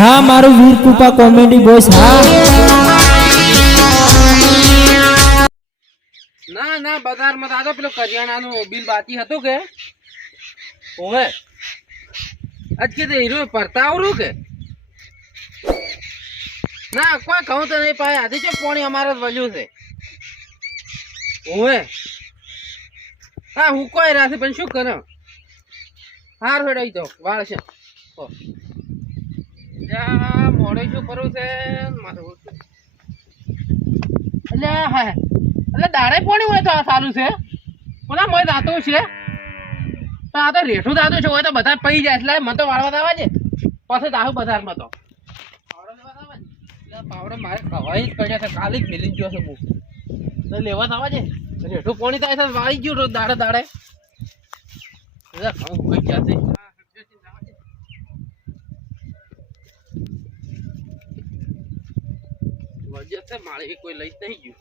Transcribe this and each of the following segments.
હા મારું વીર કૃપા comedy boys હા ના ના બજારમાં દાદો પેલો કરિયાણાનું બિલ બાકી હતું કે ઓવે આજ કે હીરો પરતાવરું કે ના કોઈ કહું તો નહીં પાય આથી છે પોણી અમારે વળ્યું છે ઓવે હા હું કોઈ રાશે પણ શું કરો હાર ફેડાઈ જાઓ વાળ છે મોડે શું કરું છે મારું એટલે હા એટલે દાડે પોણી હોય તો આ સારું છે કોના મોય દાતો છે તો આ તો રેઠું દાતું છે હોય તો બધા પડી જાય એટલે મને તો વાળવા દેવા છે પછી દાહું બજારમાં તો પાવડે મારે ખવાઈ જ પડ્યા છે કાલે જ મેલી ગયો છે હું લેવા થવા છે રેઠું પોણી થાય છે વાળી ગયું દાડે દાડે ઘઉં ઉગી ગયા છે મારે કોઈ લઈ જ નહીં ગયું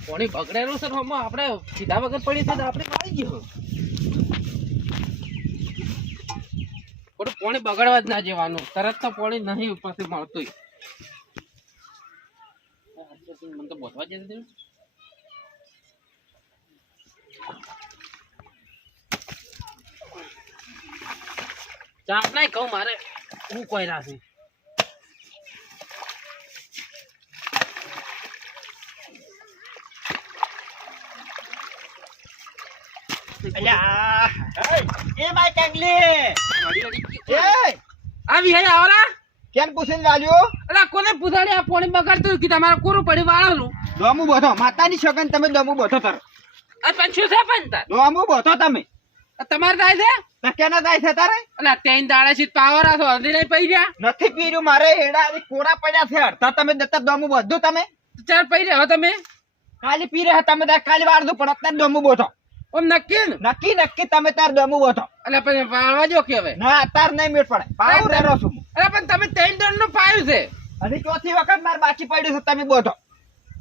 પોણી બગડેલું છે આપણે સીધા વગર પડી છે આપણે વાળી ગયું ખોટું પોણી બગડવા જ ના જવાનું તરત તો પોણી નહીં ઉપરથી મળતું મને તો બોલવા જશે તેવું ચાપ નહીં કહું મારે હું કોઈ રાશી આવી હે આવરા કેમ પૂછીને વાલ્યો અલા કોને પૂછાડી આ પોણી બગાડતું કે તમારે કોરું પડી વાળવાનું દોમું બોધો માતાની છગન તમે દોમું બોધો તર આ પણ શું છે પણ તાર દોમું બોધો તમે તમારે થાય છે તો કેના જાય છે તારે અલા તેન દાડે થી પાવર આસો હલ્દી નહીં પઈ રહ્યા નથી પીર્યું મારે એડા આની કોરા પડ્યા છે અડધા તમે દત્તા દોમું બોધો તમે ચાર પઈ રહ્યા તમે કાલી પી રહ્યા તમે તાર કાલી વાળજો પણ અત્યારે દોમું બોધો ઓમ નક્કી ને નક્કી નક્કી તમે તાર દોમું બોધો અલા પણ વાળવા જો કે હવે ના અત્યારે નહીં મેળ પડે પાવ રેરો છું અલા પણ તમે તેન દંડ નું પાયું છે અને ચોથી વખત માર બાકી પડ્યું છે તમે બોધો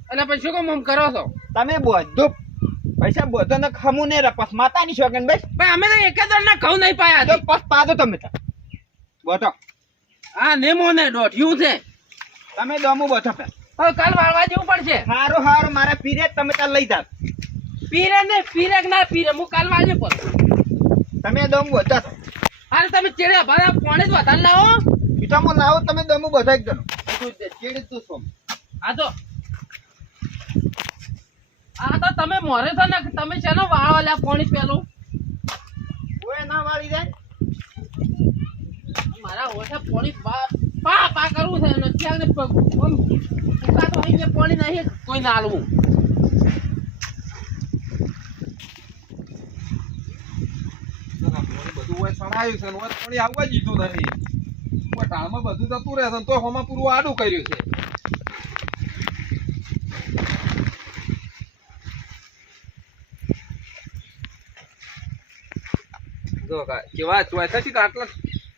અલા પણ શું કામ આમ કરો છો તમે બોધો પૈસા બોધો ને ખમું ને રપસ માતાની છગન બસ ભાઈ અમે તો એક જ દંડ ના ઘઉં નહીં પાયા તો પસ પાદો તમે તાર બોધો હા નેમો ને દોઢિયું છે તમે દોમું બોધો પે હવે કાલ વાળવા જવું પડશે હારું હારું મારા પીરે તમે તાર લઈ જાવ પીરે ને પીરે ના પીરે હું કાલ વાળે પર તમે દોમું બોધો અરે તમે ચેડે ભાડા પોણે જ વધારે લાવો પીઠામાં લાવો તમે દોમું બોધો એક જણો તું ચેડી તું સોમ આ તો તમે મોરે છો ને તમે શેનો વાળો લ્યા પોણી પેલું ઓય ના વાળી જાય મારા ઓછા પોણી પા કરવું છે ને ક્યાં ને પગ ઉકા તો અહીં પોણી નહીં કોઈ ના આલવું બધું હોય સણાયું છે હોય પાણી આવવા જીતું નથી ટાળમાં બધું જતું રહે છે તો હોમાં પૂરું આડું કર્યું છે જો કેવા ચોથા થી આટલા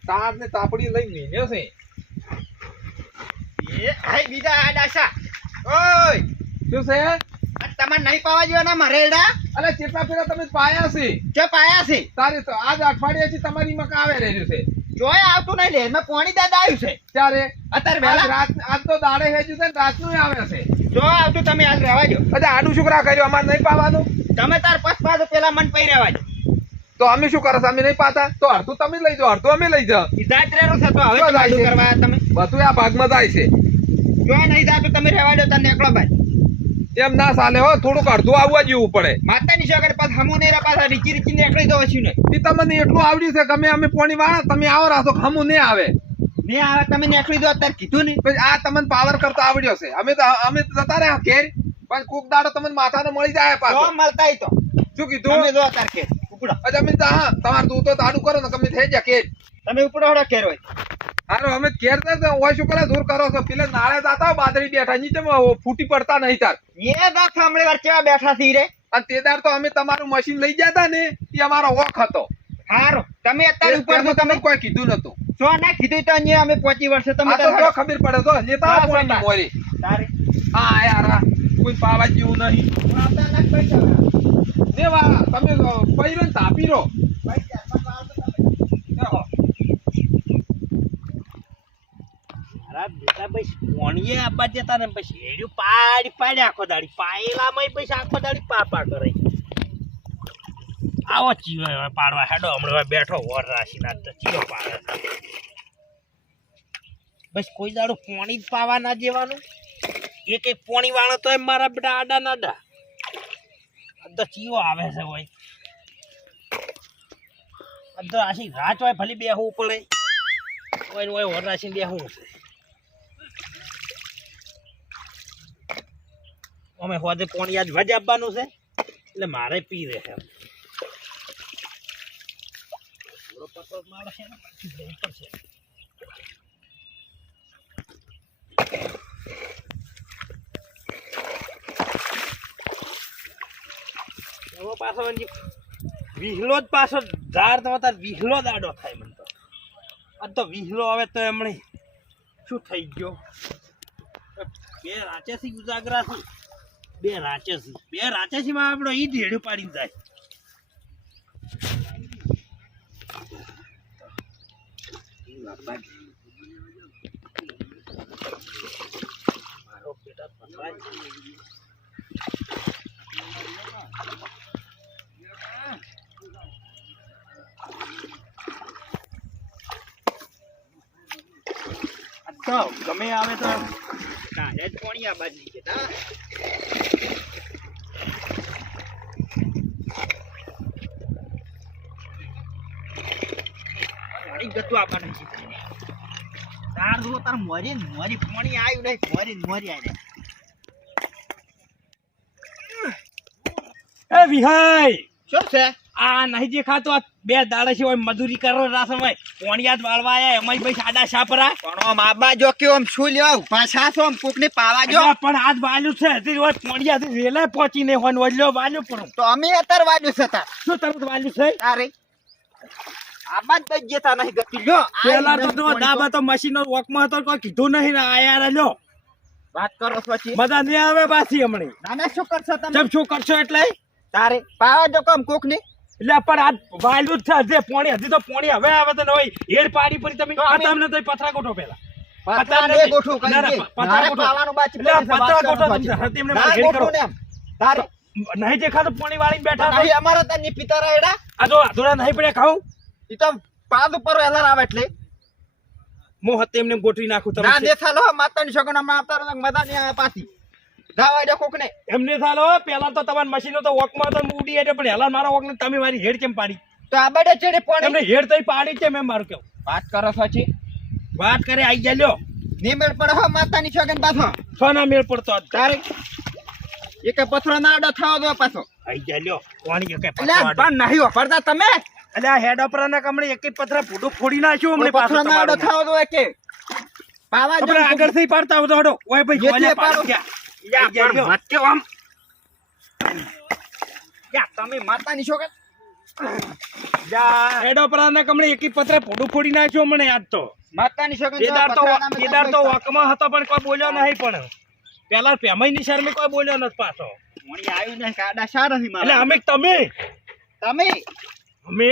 તાર ને તાપડી લઈ મીન્યો છે એ આઈ બીજા આ ડાસા ઓય શું છે તમાર નહીં પાવા જેવાના મારે એડા અલે કેટલા પેલા તમે પાયા છે કે પાયા છે તારે તો આજ અઠવાડિયાથી તમારી મકા આવે રહ્યું છે જોય આવતું નહીં લે મેં પોણી દાદા આવ્યું છે ત્યારે અત્યારે વહેલા રાત આજ તો દાડે હેજ્યું છે રાતનું આવે છે જો આવતું તમે આજ રહેવા દો અચ્છા આડું શુક્રા કર્યું અમારે નહીં પાવાનું તમે તાર પસ પાછો પેલા મન પઈ રહેવા દો તો અમે શું કરો અમે નહીં પાતા તો અડધું તમે લઈ જાઓ અડધું અમે લઈ જાઓ સીધા જ રહેલો છે તો હવે જો જાય ચાલુ છે. કરવા તમે બધું આ ભાગમાં જાય છે જો નહીં જાતું તમે રહેવા દો તને એકલો ભાઈ એમ ના ચાલે હો થોડુંક અડધું આવવા જેવું પડે માતાની છોકરી પાછ હમું નહીં પાછા રીચી રીચી નીકળી દો છું નહીં એ તમને એટલું આવડ્યું છે કે અમે પોણી વાળા તમે આવો રાસો ખમું નહીં આવે નહીં આવે તમે નીકળી દો અત્યારે કીધું નહીં પછી આ તમને પાવર કરતો આવડ્યો છે અમે તો જતા રહ્યા ઘેર પણ કોક દાડો તમને માથાનો મળી જાય જો પાછો મળતા તો શું તમે કીધું જો અત્યારે કે ઉપડો અચ્છા અમે હા તમારે તું તો તાડું કરો ને તમે થઈ જાય ઘેર તમે ઉપડો હડો કેર હોય હારો અમે ઘેર હોય શું કરે દૂર કરો છો પેલે નાળે જાતા હો, બાદરી બેઠા નીચે ફૂટી પડતા નહીં તાર એ દા સાંભળે વાર કેવા બેઠા સી રે અને તે દાડ તો અમે તમારું મશીન લઈ જતા ને એ અમારો વોક હતો હારો તમે અત્યારે ઉપર તેમાં તમે તમે કોઈ કીધું નતું જો ના કીધું તો અહીંયા અમે 25 વર્ષે તમે આ તો જો ખબર પડે તો લેતા આવો હા, પોણી મોરી તારી હા યાર આ કોઈ પાવા જેવું નહીં આપતા ના પૈસા દેવા તમે પૈરો ને તાપી રહો પૈસા એ આબા જતા ને પછી હેડ્યું પાડી આખો દાડી પાયેલામાં પછી આખો દાડી પા કરે આવો ચીયો હવે પાડવા હેડો હમણાં બેઠો વર રાશી ના ચીયો પાડે બસ કોઈ દાડો પોણી જ પાવા ના દેવાનું એક પોણી વાળો તો એમ મારા બેટા આડા નાડા તો ચીયો આવે છે હોય તો આશી રાત હોય ભલે બેહવું પડે હોય વર રાશી બેહવું છે અમે હોદે પોણી આજ વજ આપવાનું છે એટલે મારે પી રહે છે પાછો વિહલો જ પાછો ઝાડ તો તાર વિહલો દાડો થાય મને તો આ તો વિહલો આવે તો એમણે શું થઈ ગયો બે રાચેસી ઉજાગરા છે બે રાચેસી માં આપણો ઈ ઢેડું પાડી જાય મારો બેટા પકડાય તો ગમે આવે તો કાલે જ પોણી આ બાજુ છે ના ગતું આપવાનું છે તાર જો તાર મોરી પોણી આવ્યું નહીં મોરી આવે એ વિહાઈ શું છે આ નહીં દેખાતો આ બે દાડા છે મજૂરી કરો રાસણ હોય પોણિયાત વાળવા આયા એમાં ભાઈ સાડા સાપરા પણ આમ આબા જો કે આમ શું લ્યો પાછા છો આમ કોકને પાવા જો પણ આજ વાલ્યું છે હજી હોય પોણિયાત રેલે પહોંચીને હોય વલ્યો વાલ્યું પણ તો અમે અત્યારે વાડ્યું છે તાર શું તરત વાલ્યું છે તારે આબા જ બચ જતા નહીં ગતિ લ્યો પેલા તો દાબા તો મશીનો વોકમાં હતો કોઈ કીધું નહીં ને આયા લ્યો વાત કરો પછી બધા નહીં આવે પાછી હમણે નાના શું કરશો તમે જબ શું કરશો એટલે તારે પાવા જો કમ કોકને એટલે પણ આ વાલ્યું જ છે હજી પોણી હજી તો પોણી હવે આવે તો હોય હેડ પાડી પડી તમે તમને તો પથરા ગોઠો પેલા પથરા ને ગોઠું કરી દે મારે પાવાનું બાકી એટલે પથરા ગોઠો તમને એમને ના હેડ કરો ગોઠું ને એમ તારે નહીં દેખાતો પોણી વાળીને બેઠા નહીં અમારા તને પિતારા એડા આ જો અધૂરા નહીં પડે ખાવું ઈ તો પાદ ઉપર એલર આવે એટલે મો હતે એમને ગોઠવી નાખું ના તમે દેખાલો માતાની છોકરા હમણાં આવતા રહે મજા નહીં આવે પાછી ગાવા દે કોકને એમને થાલો પેલા તો તમાર મશીનો તો વોકમાં તો ઉડી એટલે પણ હેલા મારા વોકને તમે મારી હેડ કેમ પાડી તો આ બડે ચડે પોણી એમને હેડ તઈ પાડી છે મેં મારું કેવું વાત કરો સચી વાત કરે આઈ ગયા લ્યો નિમેળ પડે હો માતાની છોકરા પાછો સોના મેળ પડતો હતો. તારે એક પથરો ના આડો થાવ દો પાછો આઈ ગયા લ્યો કોણી કે એટલે પણ નહીં વાપરતા તમે એટલે આ હેડ ઓપરાના કમણે એક એક પથરા ફૂટો ફોડી નાખ્યો અમને પથરો ના આડો થાવ દો એકે પાવા જો આપણે આગળ થી પાડતા આવતો હડો ઓય ભાઈ જેટલે ગોલે પાડો. પાડો યા ગયા પણ મત કેવો આમ યા તમે માતાની છોકરા યા હેડ ઓપરાના કમણે એક એક પથરા ફૂટો ફોડી નાખ્યો અમને આજ તો માતાની છોકરા કેદાર તો વકમાં હતો પણ કોઈ બોલ્યો નહીં પણ પેલા પેમાઈની શરમે કોઈ બોલ્યો નથી પાછો મોણી આવ્યું ને કાડા શા નથી એટલે મારા અમે તમે તમે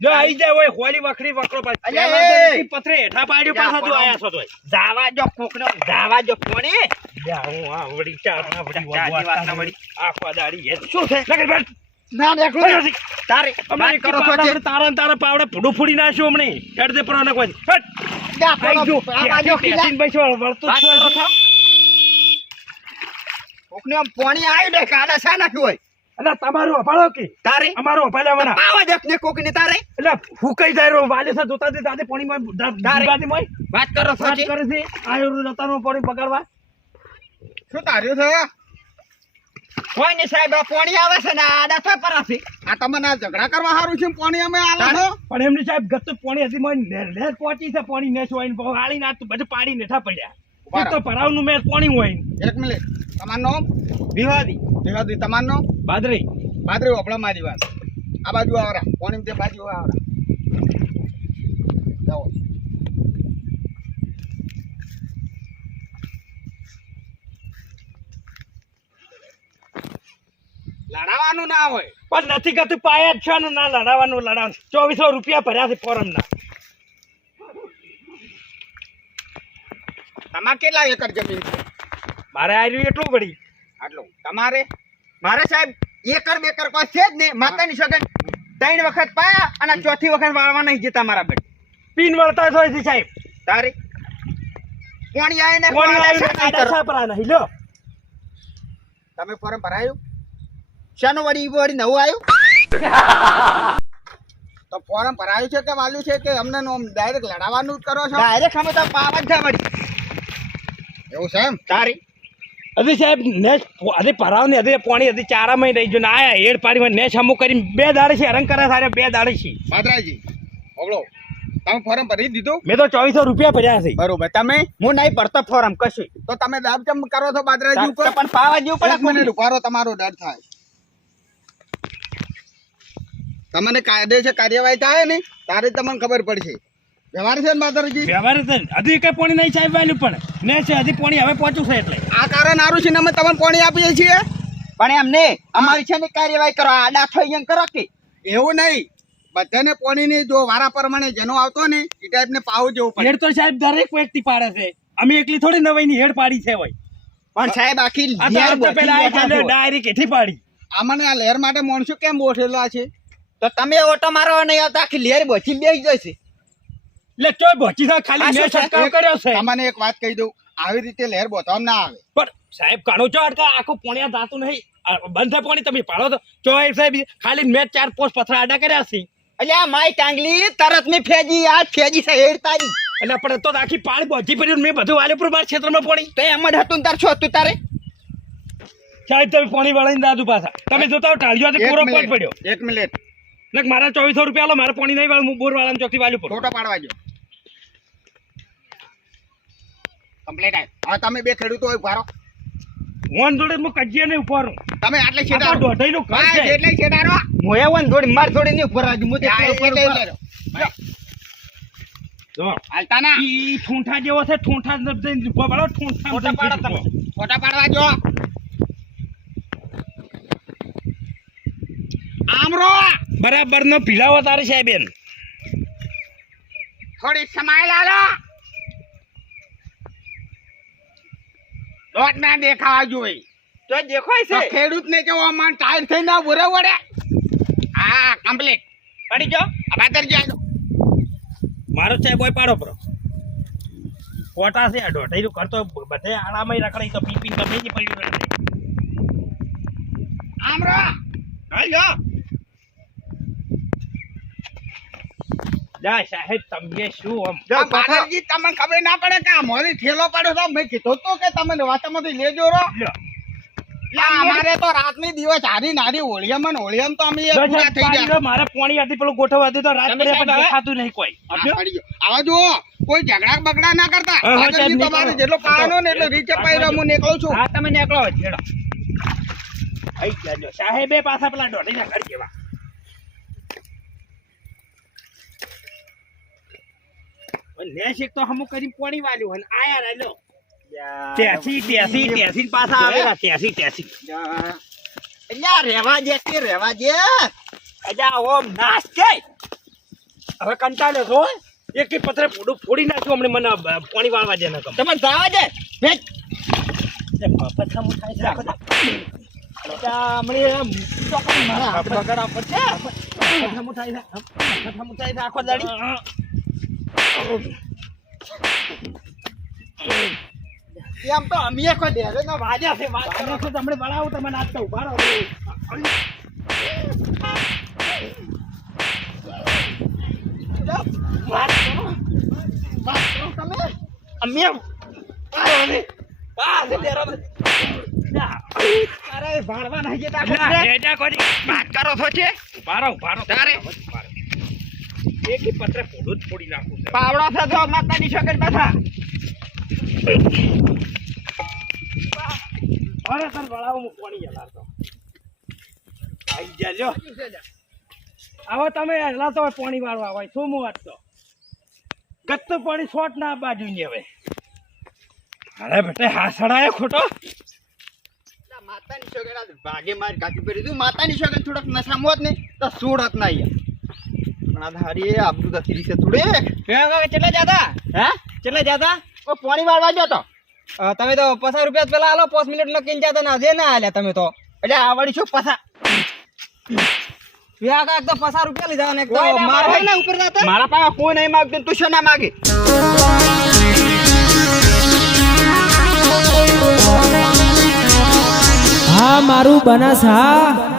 જો આઈ જાય હોય હોળી વખરી વકરો પાછો અલ્યા પેલા તો એ! એક પથરે હેઠા પાડ્યો પાછા તું આયા છો તોય જાવા જો કોકનો જાવા જો પોણી યા હું આ વડી ચારના વડી ચાની વાતના વડી. આખો દાડી એ શું છે લગન બેઠ ના દેખો તારે અમે વાત એક કરો છો પાવડા તારા ને તારા પાવડા ફૂડું ફૂડી નાખ્યું હમણે હેડ દે પરાને કોઈ હટ જા આઈ જો આવા જો ટેટીન બેસો વળતું વાત છો કરો છો કોકને આમ પોણી આવ્યું ને કાડા શા નાખ્યું હોય એટલે તમારું અભાળો કે તારે અમારું અભાળ્યા મને પાવા દેખને કોકને તારે એટલે ફૂકાઈ જાય રો વાલે છે જોતા તે દાદે પાણીમાં ડાબી મોય વાત કરો છો વાત કરે છે આયો રતાનો પાણી બગાડવા શું તાર્યું છે કોઈ ને સાહેબ આ પોણી આવે છે ને આડા થાય પરાથી આ તમને આ ઝઘડા કરવા સારું છે પોણી અમે આલો છો પણ એમની સાહેબ ગત પાણી હજી મોય નેર પહોંચી છે પાણી ને સોઈને બહુ હાળી ના બધું પાડી નેઠા પડ્યા ઉભા રહો. તો ભરાવનું મેં પાણી હોય એક મિનિટ તમારું નામ વિવાદી તમારું નામ બાદરી બાદરી ઓપડા મારી વાત આ બાજુ આવરા પોણી તે બાજુ આવરા જાઓ લડાવાનું ના હોય પણ નથી કતું પાયા જ છે ને ના લડાવાનું 2400 રૂપિયા ભર્યા છે ફોરમ ના તમારે કેટલા એકર જમીન છે? મારે આ રહ્યું એટલું પડી. આટલું તમારે? મારે સાહેબ એકર બેકર કોઈ છે જ નહીં. માતાની સગન 3 વખત પાયા અને ચોથી વખત વાળવા નહીં જતા મારા બેટ. પીન વળતા જ હોય છે સાહેબ. તારી કોણી આવીને કોણી આવીને આડા છાપરા નહીં લ્યો. તમે ફોર્મ ભરાયું? શાનું વળી વળી નવું આવ્યું? તો ફોર્મ ભરાયું છે કે વાલ્યું છે કે અમને ડાયરેક્ટ લડાવવાનું જ કરો છો? ડાયરેક્ટ અમે તો પાવા જ છે વળી. એવું છે એમ? તારી હજી સાહેબ નેસ હજી ભરાવ ને હજી પાણી હજી 4 મહિને રહી ગયું ને આયા હેડ પાડીમાં નેસ અમુક કરીને 2 દાડે છે હેરાન કરે સારે 2 દાડે છે. માદરાજી ઓગળો, તમે ફોર્મ ભરી દીધું? મેં તો 2400 રૂપિયા ભર્યા છે. બરોબર. તમે? હું નહીં ભરતો ફોર્મ કશું. તો તમે દાબ ચમ કરો છો બાદરાજી ઉપર? પણ પાવા જેવું પડે. મને રૂપારો તમારો ડર થાય. તમને કાયદેસર કાર્યવાહી થાય ને તારે તમને ખબર પડશે. વ્યવહાર છે ને બાદરાજી? વ્યવહાર છે ને. હજી કઈ પાણી નહીં સાહેબ વાલ્યું પણ ને છે હજી પાણી હવે પહોંચ્યું છે એટલે આ કારણ સારું છે ને અમે તમને પાણી આપીએ છીએ. પણ એમ ને અમારી છે ને કાર્યવાહી કરો. આડા થઈ એમ કરો કે એવું નહીં. બધાને પાણીની જો વારા પ્રમાણે જેનો આવતો ને એ ટાઈપને પાવું જેવું પડે. હેડ તો સાહેબ દરેક વ્યક્તિ પાડે છે. અમે એકલી થોડી નવાઈની હેડ પાડી છે હોય. પણ સાહેબ આખી આ તો હપ્તા પહેલા આ ચાલે ડાયરેક્ટ એથી પાડી. આમને આ લહેર માટે માણસો કેમ બોઠેલા છે? તો તમે ઓટો મારવા નહીં આવતા, આખી લહેર બોચી બેસી જશે. એટલે ચોય ભોચી થાય ખાલી મેં છટકાવ કર્યો છે. તમને એક વાત કહી દઉં, આવી રીતે લહેર બોતવામાં ના આવે. પણ સાહેબ કાણું છો અટકા આખું પાણી જાતું નહીં. બંધ થાય પાણી તમે પાડો તો ચોય સાહેબ ખાલી મેં 4-5 પથરા આડા કર્યા છે. એટલે આ માય ટાંગલી તરત મેં ફેજી આ ફેજી છે હેડ તારી. એટલે આપણે તો આખી પાણી ભોચી પડ્યું મેં બધું વાલે પર મારા ક્ષેત્રમાં પાણી તો એમ જ હતું તાર છો હતું તારે. સાહેબ તમે પાણી વળાઈને દાદુ પાછા તમે જોતા હો ટાળિયો પૂરો પોઈન્ટ પડ્યો. 1 મિનિટ ને મારા 2400 રૂપિયા લો મારે પાણી નહીં વાળું હું બોર વાળાને ચોકથી વાલ્યું પડું. ફોટો પાડવા જો કમ્પ્લીટ આય. હવે તમે બે ખેડૂતો હોય ભારો. વન જોડે હું કજિયા નહીં ઉપર તમે આટલે આ છેડારો. દોઢઈનું ઘર છે. એટલે છેડારો. મોયા વન જોડી માર જોડી ની ઉપર રાજુ મુતે ઉપર જો હાલતા ના. ઈ ઠૂંઠા જેવો છે ઠૂંઠા જઈને ઉભા પાડો ઠૂંઠા ફોટા પાડો તમે. ફોટા પાડવા જો આમરો બરાબર નો પીલાવો તારે સાહેબ બેન થોડી સમાય લાલો. દોટ ના દેખાવા જોઈએ. તો દેખાય છે ખેડૂત ને કેવો માન ટાયર થઈને ઉરે વડે. હા કમ્પ્લીટ પડી જો આ બાતર જાય. મારો સાહેબ બોય પાડો પ્રો ફોટા છે દોઢઈનું કરતો બધે આડામાં રખડાઈ તો પી ગમે ની પડ્યું રહે. આમરો હાલ જો જા સાહેબ તમે શું આમ જો પાથરજી તમને ખબર ના પડે કે આ મોરી ઠેલો પાડ્યો તો મેં કીધું તો કે તમે વાતામાંથી લેજો રો. લ્યો. અમારે તો રાતની દિવસ હારી નારી હોળિયામાં તો અમે પૂરા થઈ ગયા. મારે પાણી હતી પેલું ગોઠવવા દે તો રાત તમે પડે સાહેબ પણ હવે? દેખાતું નહીં કોઈ. આ પડી ગયો. આવા જુઓ કોઈ ઝઘડા બગડા ના કરતા. હા, હા, પાથરજી સાહેબ, તમારે નીકળો. જેટલો પાવાનો ને એટલો રીચે પાયરો હું નીકળું છું. હા તમે નીકળો છેડો આઈ જાજો સાહેબે પાછા પેલા દોઢઈના ઘર જેવા નેસ એક તો હમું કરી પાણી વાલ્યું અને આયા રહેલો ટેસી પાછા આવેલા ટેસી એટલે આ રહેવા દે કે રહેવા દે. અજા ઓમ નાસ કે હવે કંટાળ્યો છો એક પથરે ફોડું ફોડી નાખ્યું હમણે મને પાણી વાળવા દે ન કમ તમે જવા દે ભેજ. પથરા મુઠાઈ રાખો હમણે ચોકડી મારા હાથ બગાડવા પડશે. પથરા મુઠાઈ રાખો દાડી એમ તો અમે કોઈ ડેરે ના વાજ્યા છે. તમે તમને બનાવું તમે નાચતા ઉભા રહો તમે અમે અરે ભાડવા નહીં જતા વાત કરો છો છે ભારો તારે એક પત્રે ફોડું જ ફોડી નાખું છે પાવડો થતો માતાની શગર બેઠા. અરે સર વળાવો હું પાણી જલા તો આઈ જાજો આવો તમે હલા તો પાણી વાળવા હોય શું હું વાત તો ગત્તું પાણી શોટ ના બાજુ ને હવે અરે બેટા હાસડાય ખોટો માતાની શગર ભાગે માર કાચી પડી તું. માતાની શગર થોડક નશા મોત ને તો સુડત ના યાર. પણ આ ધારી આબરૂ દતી છે થોડે. કેટલા જાતા? હે કેટલા જાતા? ઓ પાણી વાળવા ગયો તો તમે તો 50 રૂપિયા પેલા આલો 5 મિનિટ માં કિન જાતા ના દે ના આલ્યા તમે તો એટલે આ વળી શું પાછા વ્યા કા એક તો 50 રૂપિયા લીધા અને એક તો કોઈ ના માર મારે. હોય ને ઉપર જાતા મારા પાસે કોઈ નહીં માગતું તું શું ના માગે હા મારું બનાસ હા